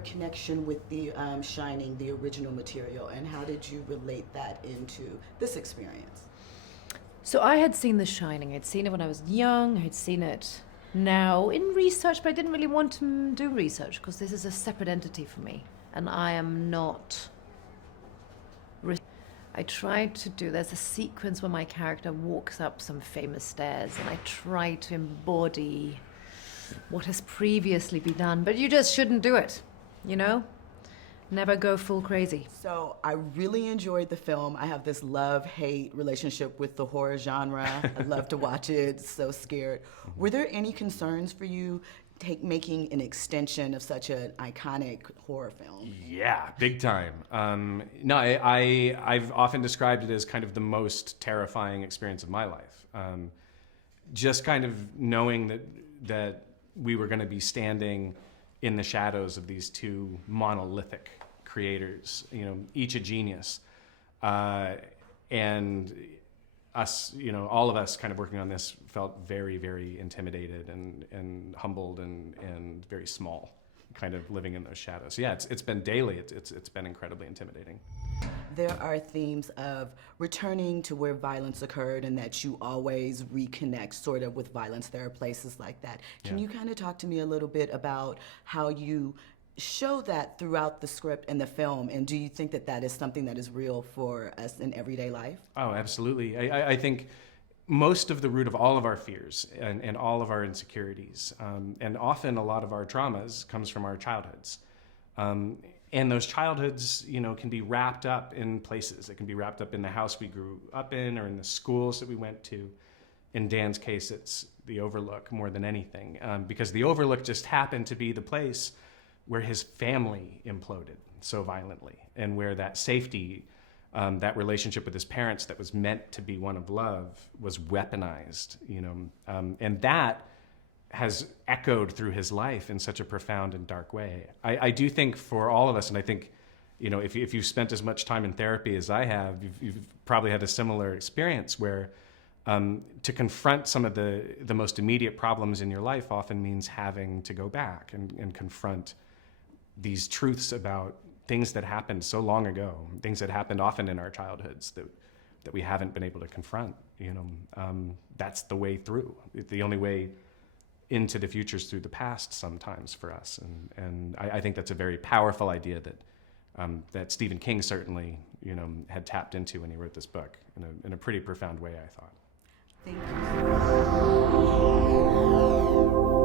Connection with the Shining, the original material, and how did you relate that into this experience? So I had seen The Shining. I'd seen it when I was young. I'd seen it now in research, but I didn't really want to do research because this is a separate entity for me, and I am not. I tried to do. There's a sequence where my character walks up some famous stairs, and I try to embody what has previously been done, but you just shouldn't do it, you know? Never go full crazy. So I really enjoyed the film. I have this love-hate relationship with the horror genre. I love to watch it, so scared. Were there any concerns for you making an extension of such an iconic horror film? Yeah, big time. No, I've often described it as kind of the most terrifying experience of my life. Just kind of knowing that we were going to be standing in the shadows of these two monolithic creators, you know, each a genius, and us, you know, all of us kind of working on this felt very, very intimidated and humbled and very small, kind of living in those shadows. So yeah, it's been daily. It's been incredibly intimidating. There are themes of returning to where violence occurred and that you always reconnect sort of with violence. There are places like that. Can you kind of talk to me a little bit about how you show that throughout the script and the film, and do you think that that is something that is real for us in everyday life? Oh, absolutely. I think most of the root of all of our fears and all of our insecurities, and often a lot of our traumas comes from our childhoods. And those childhoods, you know, can be wrapped up in places. It can be wrapped up in the house we grew up in or in the schools that we went to. In Dan's case, it's the Overlook more than anything, because the Overlook just happened to be the place where his family imploded so violently, and where that safety, that relationship with his parents that was meant to be one of love was weaponized, you know, and that has echoed through his life in such a profound and dark way. I do think for all of us, and I think, you know, if you've spent as much time in therapy as I have, you've probably had a similar experience where to confront some of the most immediate problems in your life often means having to go back and confront these truths about things that happened so long ago, things that happened often in our childhoods that we haven't been able to confront. You know, that's the way through. The only way into the future is through the past sometimes for us, and I think that's a very powerful idea that Stephen King certainly, you know, had tapped into when he wrote this book in a pretty profound way, I thought. Thank you.